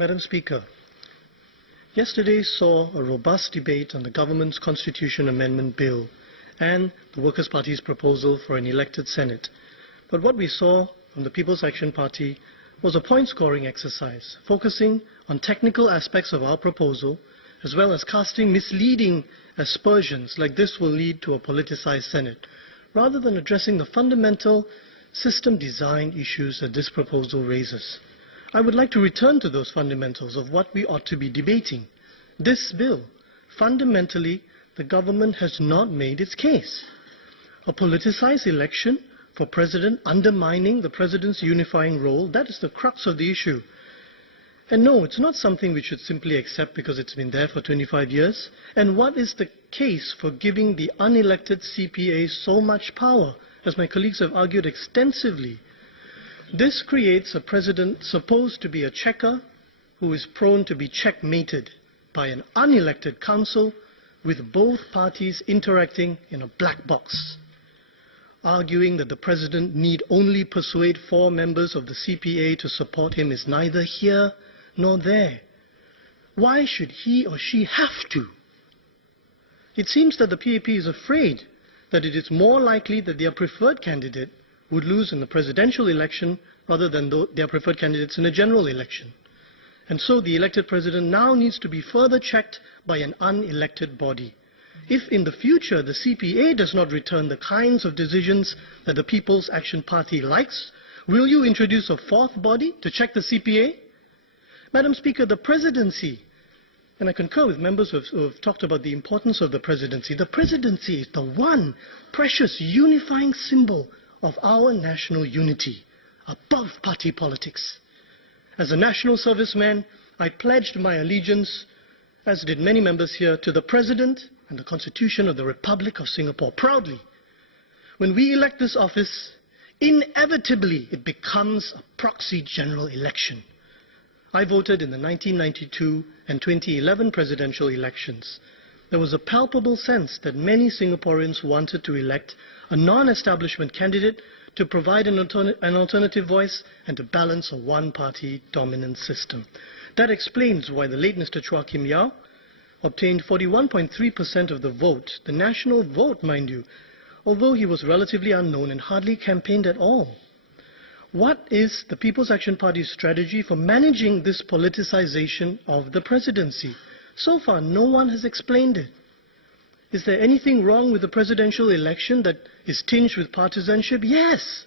Madam Speaker, yesterday saw a robust debate on the government's Constitution Amendment Bill and the Workers' Party's proposal for an elected Senate. But what we saw from the People's Action Party was a point-scoring exercise, focusing on technical aspects of our proposal, as well as casting misleading aspersions like this will lead to a politicized Senate, rather than addressing the fundamental system design issues that this proposal raises. I would like to return to those fundamentals of what we ought to be debating. This bill, fundamentally, the government has not made its case. A politicized election for president undermining the president's unifying role, that is the crux of the issue. And no, it's not something we should simply accept because it's been there for 25 years. And what is the case for giving the unelected CPA so much power, as my colleagues have argued extensively? This creates a president supposed to be a checker who is prone to be checkmated by an unelected council with both parties interacting in a black box, arguing that the president need only persuade 4 members of the CPA to support him is neither here nor there. Why should he or she have to? It seems that the PAP is afraid that it is more likely that their preferred candidate would lose in the presidential election rather than their preferred candidates in a general election. And so the elected president now needs to be further checked by an unelected body. If in the future the CPA does not return the kinds of decisions that the People's Action Party likes, will you introduce a 4th body to check the CPA? Madam Speaker, the presidency, and I concur with members who have talked about the importance of the presidency is the one precious unifying symbol of our national unity, above party politics. As a national serviceman, I pledged my allegiance, as did many members here, to the President and the Constitution of the Republic of Singapore, proudly. When we elect this office, inevitably it becomes a proxy general election. I voted in the 1992 and 2011 presidential elections. There was a palpable sense that many Singaporeans wanted to elect a non-establishment candidate to provide an alternative voice and to balance a one-party dominant system. That explains why the late Mr. Chua Kim Yao obtained 41.3% of the vote, the national vote, mind you, although he was relatively unknown and hardly campaigned at all. What is the People's Action Party's strategy for managing this politicization of the presidency? So far, no one has explained it. Is there anything wrong with the presidential election that is tinged with partisanship? Yes.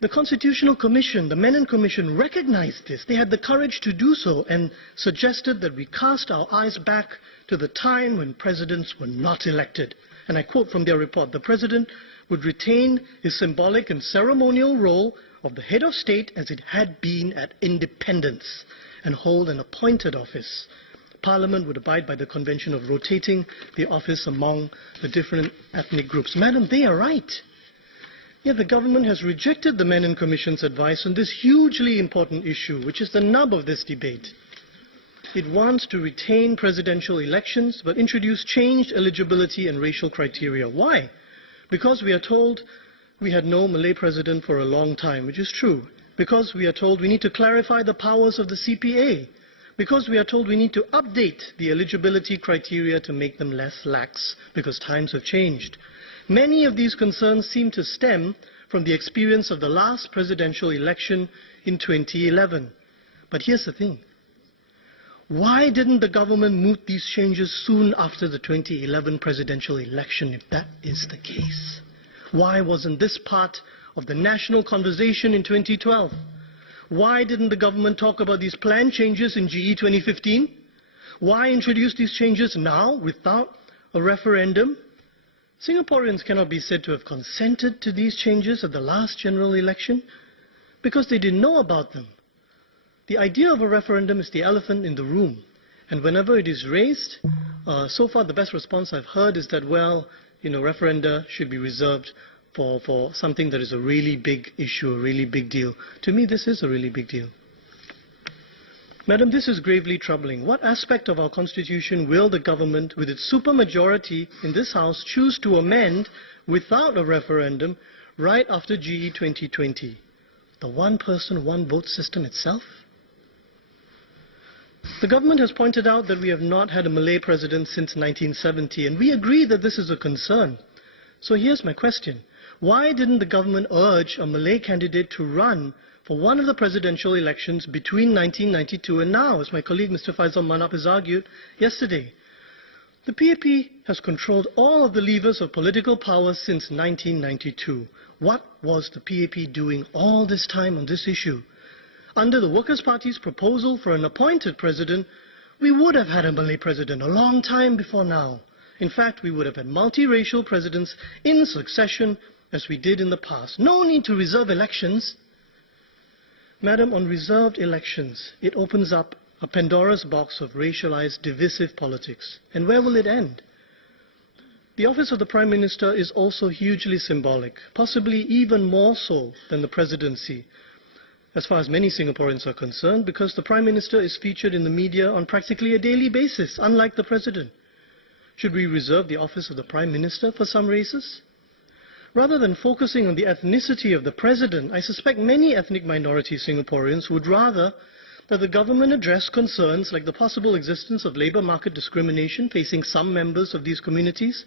The Constitutional Commission, the Menon Commission, recognized this. They had the courage to do so and suggested that we cast our eyes back to the time when presidents were not elected. And I quote from their report, the president would retain his symbolic and ceremonial role of the head of state as it had been at independence and hold an appointed office. Parliament would abide by the convention of rotating the office among the different ethnic groups. Madam, they are right. Yet the government has rejected the Menon Commission's advice on this hugely important issue, which is the nub of this debate. It wants to retain presidential elections, but introduce changed eligibility and racial criteria. Why? Because we are told we had no Malay president for a long time, which is true. Because we are told we need to clarify the powers of the CPA. Because we are told we need to update the eligibility criteria to make them less lax, because times have changed. Many of these concerns seem to stem from the experience of the last presidential election in 2011. But here's the thing. Why didn't the government moot these changes soon after the 2011 presidential election, if that is the case? Why wasn't this part of the national conversation in 2012? Why didn't the government talk about these planned changes in GE 2015? Why introduce these changes now without a referendum? Singaporeans cannot be said to have consented to these changes at the last general election because they didn't know about them. The idea of a referendum is the elephant in the room. And whenever it is raised, so far the best response I've heard is that, well, referenda should be reserved for something that is a really big issue, a really big deal. To me, this is a really big deal. Madam, this is gravely troubling. What aspect of our Constitution will the government, with its supermajority in this House, choose to amend without a referendum right after GE 2020? The one-person, one-vote system itself? The government has pointed out that we have not had a Malay president since 1970, and we agree that this is a concern. So here's my question. Why didn't the government urge a Malay candidate to run for one of the presidential elections between 1992 and now, as my colleague Mr. Faisal Manap has argued yesterday? The PAP has controlled all of the levers of political power since 1992. What was the PAP doing all this time on this issue? Under the Workers' Party's proposal for an appointed president, we would have had a Malay president a long time before now. In fact, we would have had multiracial presidents in succession as we did in the past. No need to reserve elections. Madam, on reserved elections, it opens up a Pandora's box of racialized, divisive politics. And where will it end? The office of the Prime Minister is also hugely symbolic, possibly even more so than the presidency, as far as many Singaporeans are concerned, because the Prime Minister is featured in the media on practically a daily basis, unlike the President. Should we reserve the office of the Prime Minister for some races? Rather than focusing on the ethnicity of the President, I suspect many ethnic minority Singaporeans would rather that the government address concerns like the possible existence of labour market discrimination facing some members of these communities,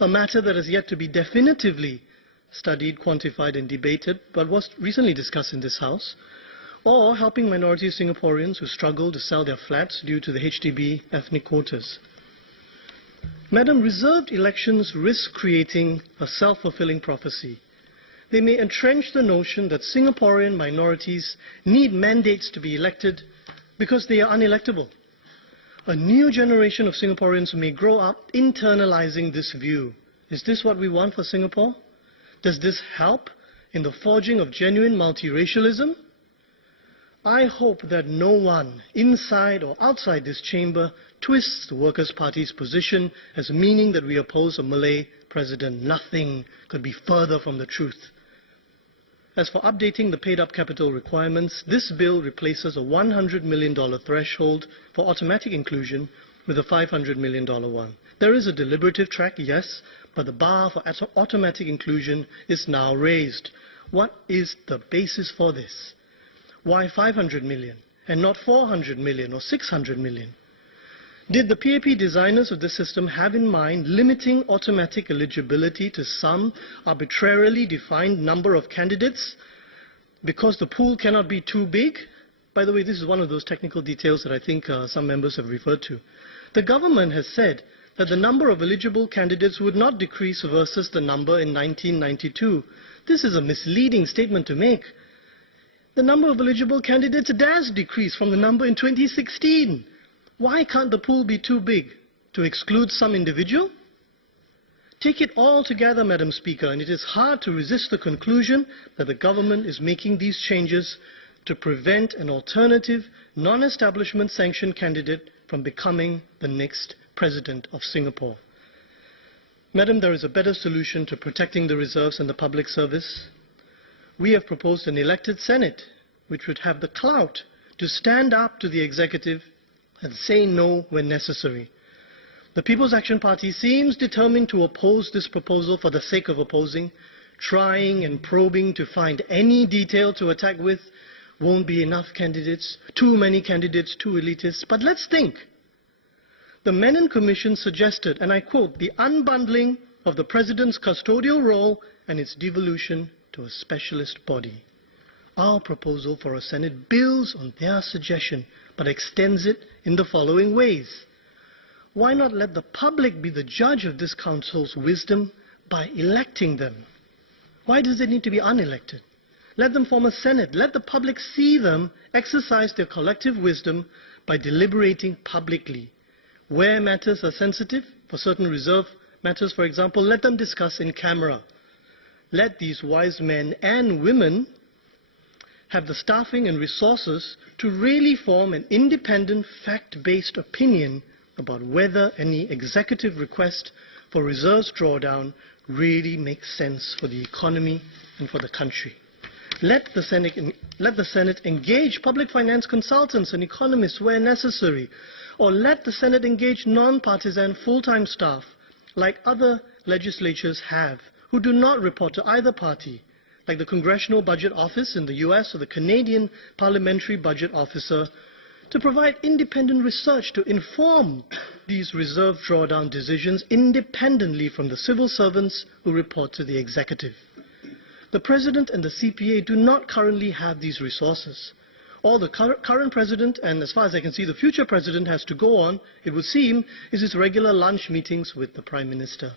a matter that has yet to be definitively studied, quantified and debated, but was recently discussed in this House, or helping minority Singaporeans who struggle to sell their flats due to the HDB ethnic quotas. Madam, reserved elections risk creating a self-fulfilling prophecy. They may entrench the notion that Singaporean minorities need mandates to be elected because they are unelectable. A new generation of Singaporeans may grow up internalizing this view. Is this what we want for Singapore? Does this help in the forging of genuine multiracialism? I hope that no one, inside or outside this chamber, twists the Workers' Party's position as meaning that we oppose a Malay president. Nothing could be further from the truth. As for updating the paid-up capital requirements, this bill replaces a $100 million threshold for automatic inclusion with a $500 million one. There is a deliberative track, yes, but the bar for automatic inclusion is now raised. What is the basis for this? Why 500 million and not 400 million or 600 million? Did the PAP designers of the system have in mind limiting automatic eligibility to some arbitrarily defined number of candidates because the pool cannot be too big? By the way, this is one of those technical details that I think some members have referred to. The government has said that the number of eligible candidates would not decrease versus the number in 1992. This is a misleading statement to make. The number of eligible candidates does decrease from the number in 2016. Why can't the pool be too big? To exclude some individual? Take it all together, Madam Speaker, and it is hard to resist the conclusion that the government is making these changes to prevent an alternative, non-establishment sanctioned candidate from becoming the next President of Singapore. Madam, there is a better solution to protecting the reserves and the public service. We have proposed an elected Senate, which would have the clout to stand up to the executive and say no when necessary. The People's Action Party seems determined to oppose this proposal for the sake of opposing, trying and probing to find any detail to attack with. Won't be enough candidates, too many candidates, too elitist. But let's think. The Menon Commission suggested, and I quote, the unbundling of the President's custodial role and its devolution to a specialist body. Our proposal for a Senate builds on their suggestion, but extends it in the following ways. Why not let the public be the judge of this council's wisdom by electing them? Why does it need to be unelected? Let them form a Senate. Let the public see them exercise their collective wisdom by deliberating publicly. Where matters are sensitive, for certain reserved matters, for example, let them discuss in camera. Let these wise men and women have the staffing and resources to really form an independent, fact-based opinion about whether any executive request for reserves drawdown really makes sense for the economy and for the country. Let the Senate engage public finance consultants and economists where necessary, or let the Senate engage non-partisan full-time staff like other legislatures have, who do not report to either party, like the Congressional Budget Office in the US or the Canadian Parliamentary Budget Officer, to provide independent research to inform these reserve drawdown decisions independently from the civil servants who report to the executive. The President and the CPA do not currently have these resources. All the current President, and as far as I can see, the future President has to go on, it would seem, is his regular lunch meetings with the Prime Minister.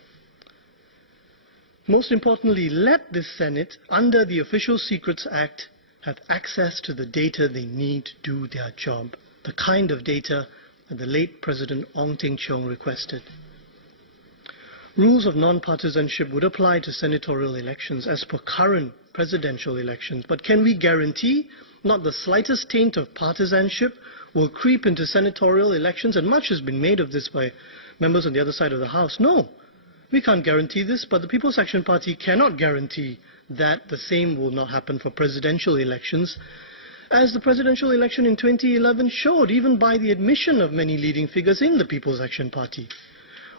Most importantly, let the Senate, under the Official Secrets Act, have access to the data they need to do their job, the kind of data that the late President Ong Teng Cheong requested. Rules of non-partisanship would apply to senatorial elections as per current presidential elections, but can we guarantee not the slightest taint of partisanship will creep into senatorial elections? And much has been made of this by members on the other side of the House. No, we can't guarantee this, but the People's Action Party cannot guarantee that the same will not happen for presidential elections, as the presidential election in 2011 showed, even by the admission of many leading figures in the People's Action Party.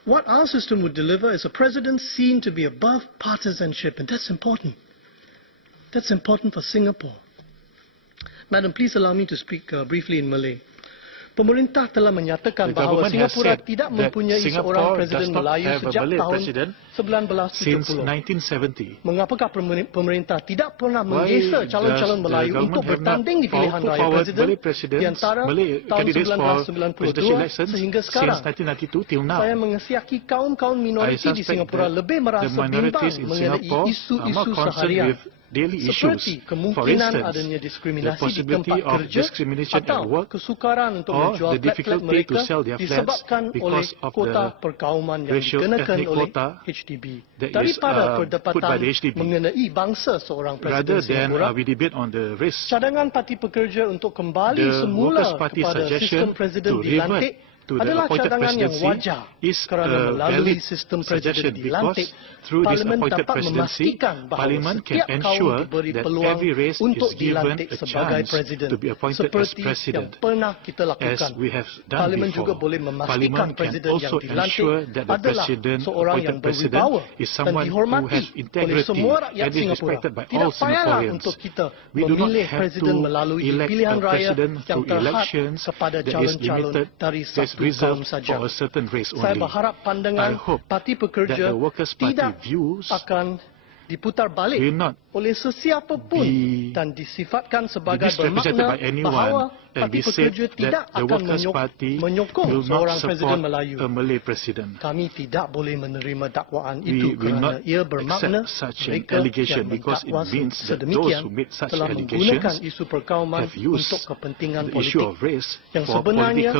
What our system would deliver is a president seen to be above partisanship, and that's important. That's important for Singapore. Madam, please allow me to speak briefly in Malay. Pemerintah telah menyatakan bahawa Singapura tidak mempunyai seorang Presiden Melayu sejak tahun 1970. Mengapakah pemerintah tidak pernah menggesa calon-calon Melayu untuk bertanding di pilihan raya Presiden di antara tahun 1992 sehingga sekarang? Saya mengesiaki kaum-kaum minoriti di Singapura lebih merasa bimbang mengenai isu-isu seharian, seperti kemungkinan adanya diskriminasi di tempat kerja atau kesukaran untuk menjual flat-flat mereka disebabkan oleh kuota perkauman yang dikenakan oleh HDB. Daripada perdebatan mengenai bangsa seorang Presiden Singapura, cadangan Parti Pekerja untuk kembali semula kepada sistem Presiden dilantik adalah cadangan yang wajar kerana melalui sistem Presiden dilantik, Parlimen dapat memastikan bahawa setiap kaum diberi peluang untuk dilantik sebagai Presiden seperti yang pernah kita lakukan. Parlimen juga boleh memastikan Presiden yang dilantik adalah seorang yang berwibawa dan dihormati oleh semua rakyat Singapura. Tidak payahlah untuk kita memilih Presiden melalui pilihan raya yang terhad kepada calon-calon dari satu kaum saja. Saya berharap pandangan Parti Pekerja tidak akan diputar balik oleh sesiapa pun dan disifatkan sebagai bermakna bahawa Parti Pekerja tidak akan menyokong seorang Presiden Melayu. Kami tidak boleh menerima dakwaan itu kerana ia bermakna mereka yang mendakwa sedemikian telah menggunakan isu perkauman untuk kepentingan politik. Yang sebenarnya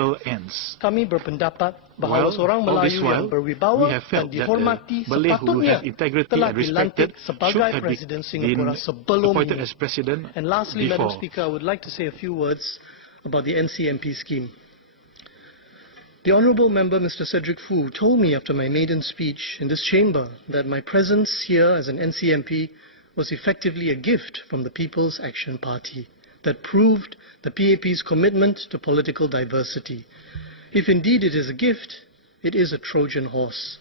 kami berpendapat bahawa seorang Melayu yang berwibawa dan dihormati sepatutnya telah dilantik sebagai Presiden Singapura sebelumnya. And lastly, Madam Speaker, I would like to say a few words about the NCMP scheme. The Honourable Member, Mr. Cedric Foo, told me after my maiden speech in this chamber that my presence here as an NCMP was effectively a gift from the People's Action Party that proved the PAP's commitment to political diversity. If indeed it is a gift, it is a Trojan horse.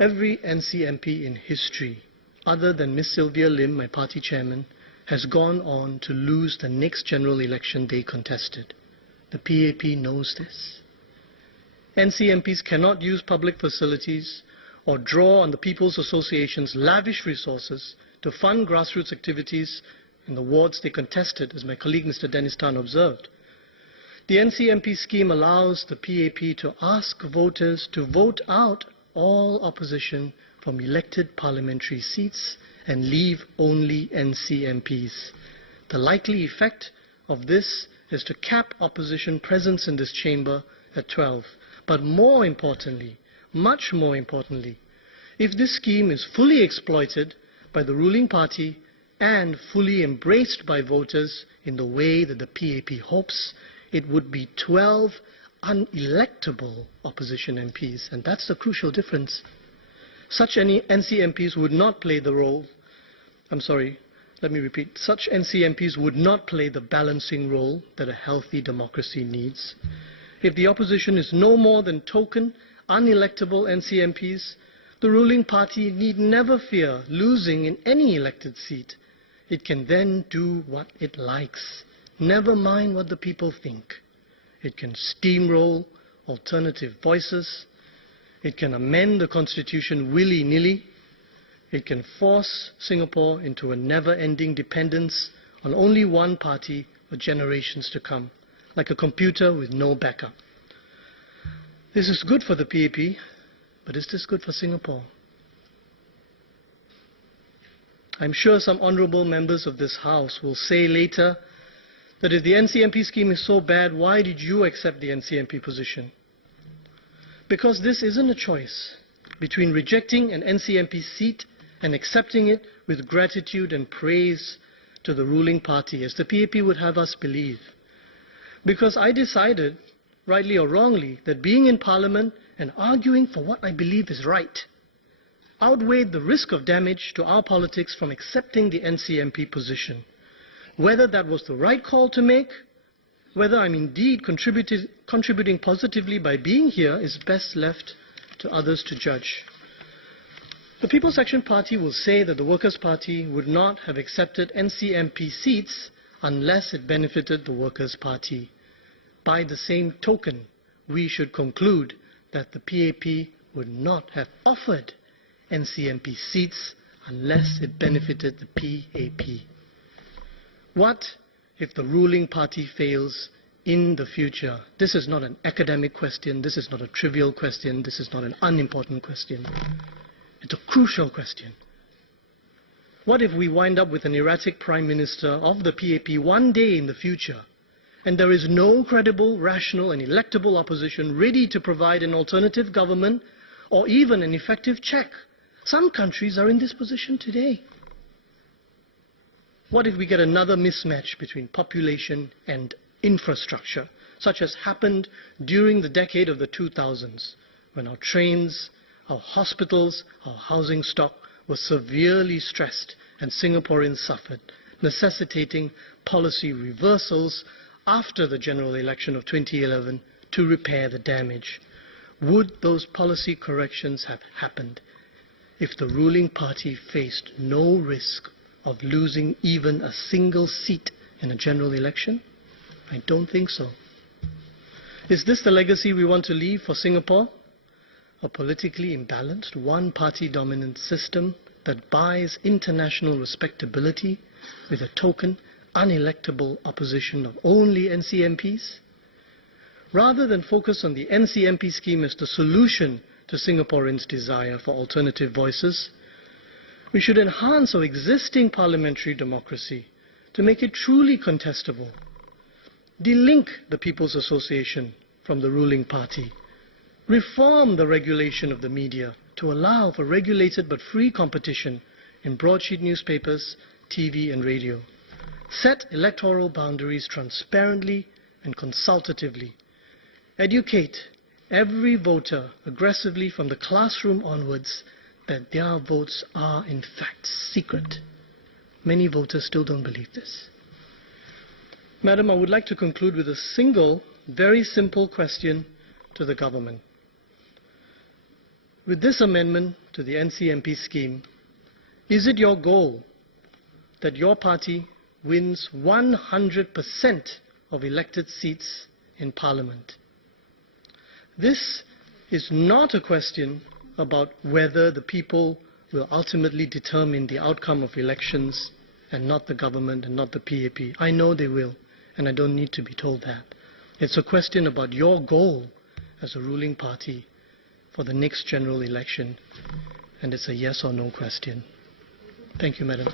Every NCMP in history, other than Miss Sylvia Lim, my party chairman, has gone on to lose the next general election they contested. The PAP knows this. NCMPs cannot use public facilities or draw on the People's Association's lavish resources to fund grassroots activities in the wards they contested, as my colleague Mr. Dennis Tan observed. The NCMP scheme allows the PAP to ask voters to vote out all opposition from elected parliamentary seats and leave only NCMPs. The likely effect of this is to cap opposition presence in this chamber at 12. But more importantly, much more importantly, if this scheme is fully exploited by the ruling party and fully embraced by voters in the way that the PAP hopes, it would be 12 unelectable opposition MPs, and that's the crucial difference. Such NCMPs would not play the role, such NCMPs would not play the balancing role that a healthy democracy needs. If the opposition is no more than token, unelectable NCMPs, the ruling party need never fear losing in any elected seat. It can then do what it likes. Never mind what the people think. it can steamroll alternative voices, it can amend the constitution willy-nilly, it can force Singapore into a never-ending dependence on only one party for generations to come, like a computer with no backup. This is good for the PAP, but is this good for Singapore? I'm sure some honourable members of this House will say later that if the NCMP scheme is so bad, why did you accept the NCMP position? Because this isn't a choice between rejecting an NCMP seat and accepting it with gratitude and praise to the ruling party, as the PAP would have us believe. Because I decided, rightly or wrongly, that being in Parliament and arguing for what I believe is right outweighed the risk of damage to our politics from accepting the NCMP position. Whether that was the right call to make, whether I'm indeed contributing positively by being here, is best left to others to judge. The People's Action Party will say that the Workers' Party would not have accepted NCMP seats unless it benefited the Workers' Party. By the same token, we should conclude that the PAP would not have offered NCMP seats unless it benefited the PAP. What if the ruling party fails in the future? This is not an academic question, this is not a trivial question, this is not an unimportant question. It's a crucial question. What if we wind up with an erratic Prime Minister of the PAP one day in the future, and there is no credible, rational and electable opposition ready to provide an alternative government or even an effective check? Some countries are in this position today. What if we get another mismatch between population and infrastructure, such as happened during the decade of the 2000s, when our trains, our hospitals, our housing stock were severely stressed and Singaporeans suffered, necessitating policy reversals after the general election of 2011 to repair the damage? Would those policy corrections have happened if the ruling party faced no risk of losing even a single seat in a general election? I don't think so. Is this the legacy we want to leave for Singapore? A politically imbalanced, one-party dominant system that buys international respectability with a token, unelectable opposition of only NCMPs? Rather than focus on the NCMP scheme as the solution to Singaporeans' desire for alternative voices, we should enhance our existing parliamentary democracy to make it truly contestable. Delink the People's Association from the ruling party. Reform the regulation of the media to allow for regulated but free competition in broadsheet newspapers, TV and radio. Set electoral boundaries transparently and consultatively. Educate every voter aggressively from the classroom onwards that their votes are in fact secret. Many voters still don't believe this. Madam, I would like to conclude with a single, very simple question to the government. With this amendment to the NCMP scheme, is it your goal that your party wins 100% of elected seats in Parliament? This is not a question about whether the people will ultimately determine the outcome of elections and not the government and not the PAP. I know they will, and I don't need to be told that. It's a question about your goal as a ruling party for the next general election, and it's a yes or no question. Thank you, Madam.